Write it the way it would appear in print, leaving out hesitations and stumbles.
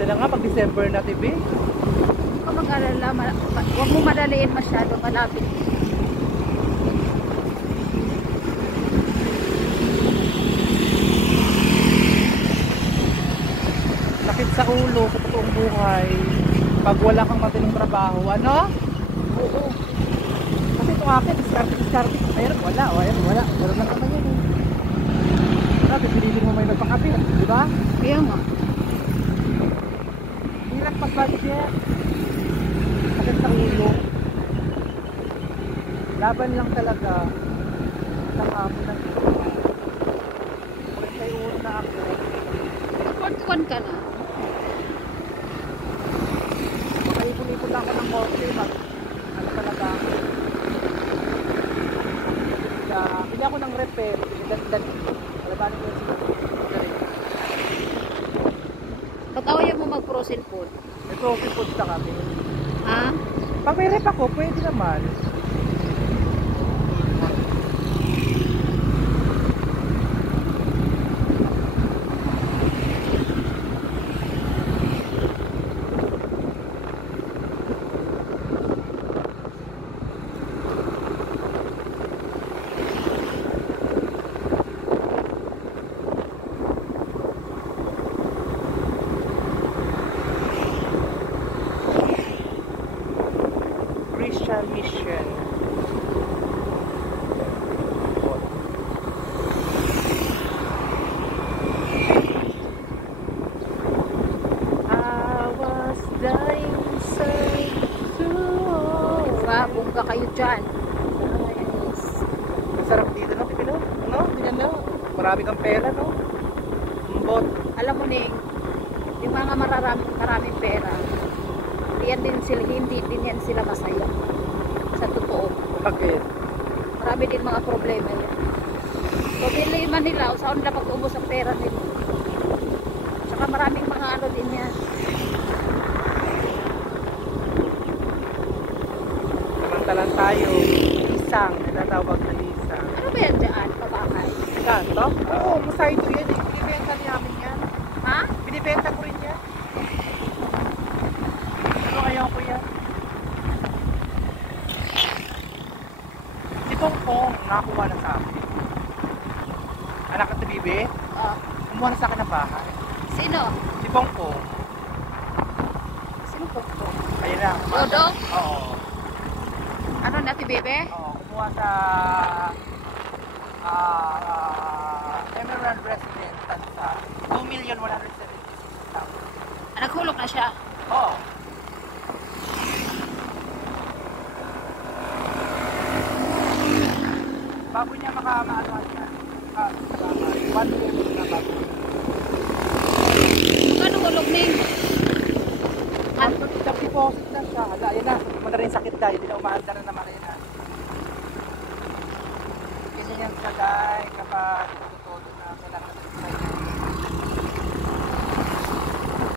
Sila nga pag December na, TV. Huwag ka mag-alala, huwag mo madaliin masyado, malapit. Sakit sa ulo sa totoong buhay pag wala kang matinong trabaho, ano? Oo. Kasi itong akin, discarte. Ayun, wala. Meron lang naman yan, eh. Wala, pipiliin mo may nagpakapit, di ba? Kaya nga. Hirap pag-budget. Sakit sa ulo. Laban lang talaga ng hapon ng ito. Kung may ulo na ako. Nag-1 ka na. Makaipon-ipon lang ako ng konti. Ano talaga ako. Pili ako ng repair. Alabanin ko yung sila. Ba't ayaw mo mag-frozen food? May frozen food na kami. Ha? Pag may rep ako, pwede naman. Christian Mission. I was dying inside to Bungga kayo dyan. Masarap dito, no? Pipino? No? Tingnan mo. Marami kang pera, no? Umbot. Alam mo, Ning, yung mga maraming pera, hindi din yan sila masaya. Sa totoo. Bakit? Marami din mga problema yan. So, bili man nila, saan nila pag-ubos ang pera nila. Saka maraming mga ano din yan. Samantalang tayo, isang, tinatawag na isang. Ano ba yan dyan? Pabakay? Kanto? Oo, masay ito yan, eh. Binibenta namin yan. Ha? Binibenta ko rin yan. Ano ayaw ko yan? Si Pongpong, nakakuha na sa akin. Anak at bibi, Oh. kumuha na sa akin ng bahay. Sino? Si Pongpong, Sino po po? ayun na. Dodo? Oo. Ano natin, bebe? Oo, kumuha sa Emerald Residence sa 2,170,000. Naghulog na siya. Oo. Bago niya makamaano yan. 1 million na bago. Magkano hulog, Ning? Deposit na siya. Hala, ayun na. Hindi mo na rin sakit dahil. Hindi na umaanda na naman. Ayun na. Ganyan yan siya, guys. Kapag